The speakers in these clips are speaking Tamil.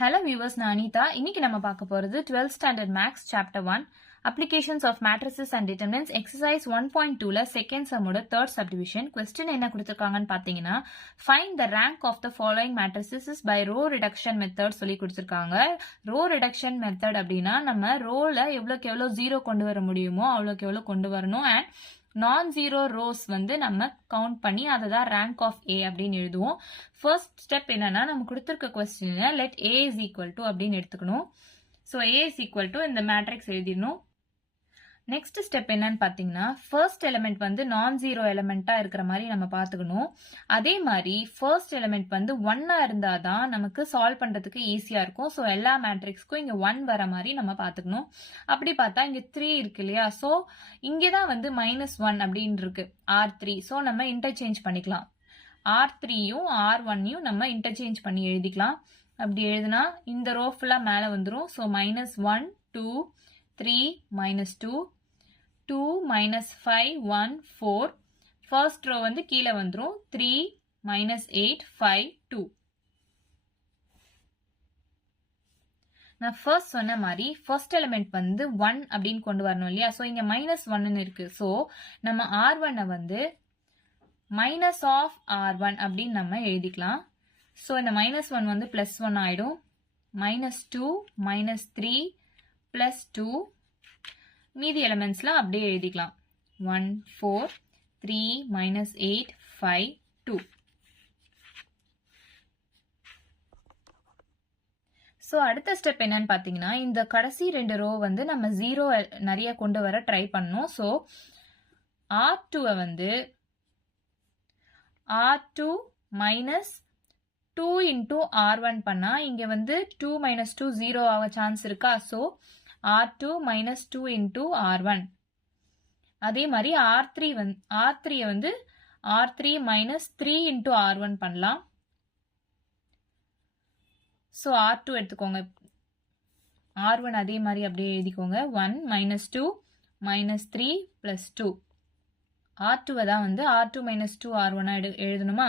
Hello viewers, நான் அனிதா. இன்னைக்கு நம்ம பார்க்க போறது 12th standard maths chapter 1 applications of matrices and determinants exercise 1.2ல second sum ஓட third subdivision. question என்ன கொடுத்திருக்காங்கன்னு பாத்தீங்கன்னா find the rank of the following matrices by row reduction method சொல்லி கொடுத்திருக்காங்க. row reduction method அப்படின்னா நம்ம ரோல எவ்வளவுக்கு எவ்வளவு ஜீரோ கொண்டு வர முடியுமோ அவ்வளவுக்கு எவ்வளவு கொண்டு வரணும் and non-zero rows வந்து நம்ம கவுண்ட் பண்ணி அதை தான் rank of A அப்படின்னு எழுதுவோம். ஃபர்ஸ்ட் ஸ்டெப் என்னன்னா நம்ம கொடுத்திருக்க கொஸ்டின்ல let A is equal to அப்படின்னு எடுத்துக்கணும். So A is equal to இந்த மேட்ரிக்ஸ் எழுதிடணும். நெக்ஸ்ட் ஸ்டெப் என்னன்னு பாத்தீங்கன்னா ஃபர்ஸ்ட் எலிமெண்ட் வந்து நான் ஜீரோ எலிமெண்டா இருக்கிற மாதிரி நம்ம பாத்துக்கணும். அதே மாதிரி ஃபர்ஸ்ட் எலிமெண்ட் வந்து ஒன்னா இருந்தாதான் நமக்கு சால்வ் பண்றதுக்கு ஈஸியா இருக்கும். ஸோ எல்லா மேட்ரிக்ஸ்க்கும் இங்க 1 வர மாதிரி நம்ம பாத்துக்கணும். அப்படி பார்த்தா இங்க 3 இருக்கு இல்லையா, ஸோ இங்கதான் வந்து -1 அப்படின்னு இருக்கு R3. ஸோ நம்ம இன்டர்சேஞ்ச் பண்ணிக்கலாம். R3யும் R1யும் நம்ம இன்டர்சேஞ்ச் பண்ணி எழுதிக்கலாம். அப்படி எழுதுனா இந்த ரோ ஃபுல்லா மேல வந்துடும். ஸோ -1 2 3 -2 2 -5 1 4. ஃபர்ஸ்ட் ரோ வந்து கீழே வந்துரும். 3 -8 5 2. நான் ஃபர்ஸ்ட் சொன்ன மாதிரி ஃபர்ஸ்ட் எலிமெண்ட் வந்து 1 அப்படின்னு கொண்டு வரணும் இல்லையா. ஸோ இங்க -1 இருக்கு. ஸோ நம்ம R1 வந்து மைனஸ் ஆஃப் R1 அப்படின்னு நம்ம எழுதிக்கலாம். ஸோ இந்த -1 வந்து +1 ஆயிடும். -2 -3 +2. மீதி எலிமெண்ட்ஸ்லாம் அப்படியே எழுதிக்கலாம். 1 4 3 -8 5 2. ஸோ அடுத்த ஸ்டெப் என்னன்னு பாத்தீங்கன்னா இந்த கடைசி ரெண்டு ரோ வந்து நம்ம ஜீரோ நிறைய கொண்டு வர ட்ரை பண்ணணும். ஸோ R2 வந்து R2 -2 into R1 பண்ணா இங்க வந்து 2 -2 0 ஆக சான்ஸ் இருக்கா. So R2 -2 into R1. அதே மாதிரி R3 வந்து R3 -3 into R1 பண்ணலாம். ஸோ R2 எடுத்துக்கோங்க. R1 அதே மாதிரி அப்படியே எழுதிக்கோங்க. 1 -2 -3 +2. R2 தான் வந்து R2 -2 R1 எழுதணுமா.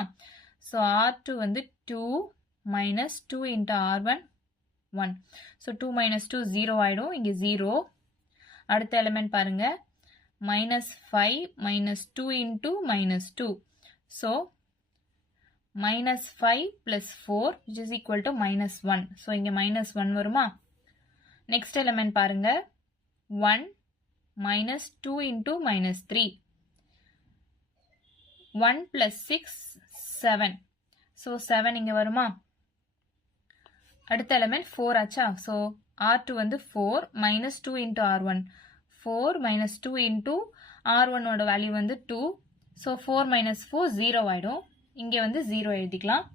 ஸோ R2 வந்து 2 -2 into R1 1. ஸோ 2 -2 0 ஆயிடும். இங்க 0. அடுத்த எலிமெண்ட் பாருங்க -5 -2 into -2. So -5 + 4 which is equal to -1. So இங்க -1 வருமா. நெக்ஸ்ட் எலிமெண்ட் பாருங்க 1 -2 into -3. 1 + 6 7. ஸோ 7 இங்க வருமா. அடுத்த எலிமெண்ட் 4 ஆச்சா. ஸோ R2 வந்து 4 -2 into R1. 4 -2 into R1 ஓட வேல்யூ வந்து 2. ஸோ 4 - 4 0 ஆயிடும். இங்க வந்து 0 எழுதிக்கலாம்.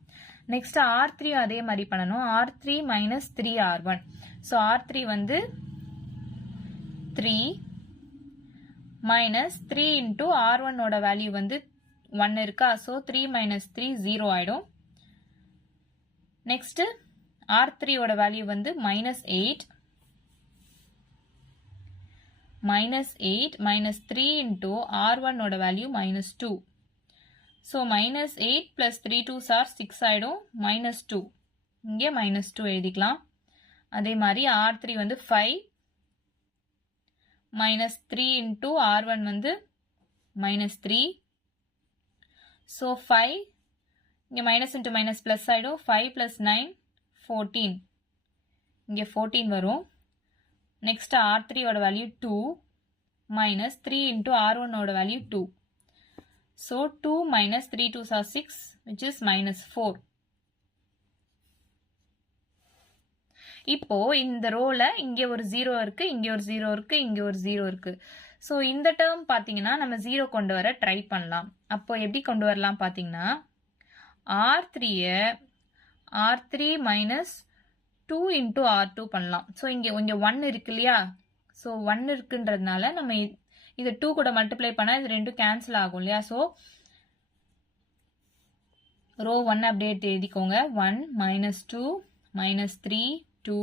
நெக்ஸ்ட் R3 அதே மாதிரி பண்ணணும். R3 -3 R1. ஸோ R3 வந்து 3 -3 into R1 ஓட வேல்யூ வந்து 1 இருக்கா. ஸோ 3 -3 0 ஆயிடும். நெக்ஸ்ட் R3 ஓட வேல்யூ வந்து -8 -3 into R1 ஓட வேல்யூ -2. ஸோ -8 + 3 2s are 6 ஆயிடும். -2 இங்கே -2 எழுதிக்கலாம். அதே மாதிரி R3 வந்து 5 -3 into R1 வந்து -3. ஸோ 5 இங்க மைனஸ் இன்ட்டு மைனஸ் பிளஸ் ஆயிடும். 5 + 9 14. இங்க 14 வரும். நெக்ஸ்ட் R3 ஓட வேல்யூ 2 -3 into R1 ஓட value 2. So 2 - 3 2s are 6 which is -4. இப்போ இந்த ரோல இங்க ஒரு 0 இருக்கு, இங்க ஒரு 0 இருக்கு, இங்க ஒரு 0 இருக்கு. ஸோ இந்த டேர்ம் பாத்தீங்கன்னா நம்ம 0 கொண்டு வர ட்ரை பண்ணலாம். அப்போ எப்படி கொண்டு வரலாம் பாத்தீங்கன்னா R3 -2 into R2 பண்ணலாம். ஸோ இங்க 1 இருக்கு இல்லையா. ஸோ 1 இருக்குன்றதுனால நம்ம இது 2 கூட மல்டிப்ளை பண்ணா இது ரெண்டும் கேன்சல் ஆகும் இல்லையா. ஸோ ரோ 1 அப்படியே எழுதிக்கோங்க. 1 -2 -3 2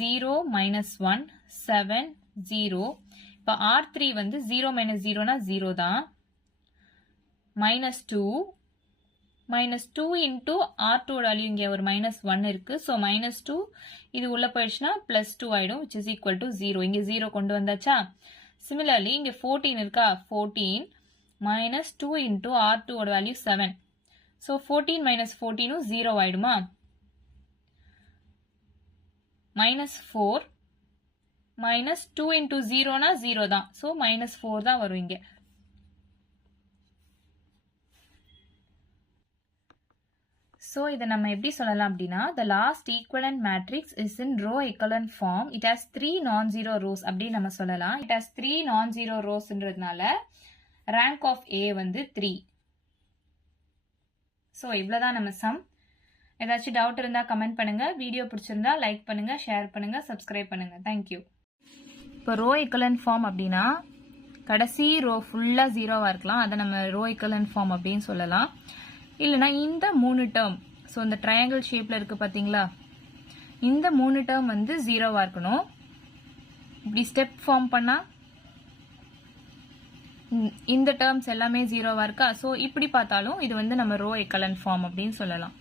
0 -1 7 0. இப்போ R3 வந்து 0 - 0னா 0 தான். -2 -2 இன்டூ R2 வேல்யூ இங்கே ஒரு -1 இருக்கு. ஸோ -2 இது உள்ள போயிடுச்சுன்னா +2 ஆயிடும், which is equal to 0. இங்கே 0 கொண்டு வந்தாச்சா? சிமிலர்லி இங்கே 14 இருக்கா? 14 -2 இன்டூ R2 ஓட வேல்யூ 7. ஸோ 14 - 14 0 ஆயிடுமா? -4 -2 இன்டூ 0னா 0 தான். ஸோ -4 தான் வரும் இங்கே. ஸோ இதை நம்ம எப்படி சொல்லலாம் அப்படின்னா, the last equivalent matrix is in row echelon form. It has 3 non-zero rows அப்படின்னு நம்ம சொல்லலாம். It has 3 non-zero rowsன்றதுனால rank of A வந்து 3. ஸோ இவ்வளோதான் நம்ம சம். ஏதாச்சும் டவுட் இருந்தால் கமெண்ட் பண்ணுங்க. வீடியோ பிடிச்சிருந்தா லைக் பண்ணுங்க, ஷேர் பண்ணுங்க, சப்ஸ்கிரைப் பண்ணுங்க. தேங்க்யூ. இப்போ ரோ ஈக்குவலன்ட் ஃபார்ம் அப்படின்னா கடைசி ரோ ஃபுல்லாக ஜீரோவாக இருக்கலாம், அதை நம்ம ரோ ஈக்குவலன்ட் ஃபார்ம் அப்படின்னு சொல்லலாம். இல்லைனா இந்த 3 டேர்ம், ஸோ இந்த ட்ரையாங்கிள் ஷேப்பில் இருக்குது பார்த்தீங்களா, இந்த 3 டேர்ம் வந்து ஜீரோவாக இருக்கணும். இப்படி ஸ்டெப் ஃபார்ம் பண்ணால் இந்த டேர்ம்ஸ் எல்லாமே ஜீரோவாக இருக்கா? ஸோ இப்படி பார்த்தாலும் இது வந்து நம்ம ரோ ஈக்குவலன்ட் ஃபார்ம் அப்படின்னு சொல்லலாம்.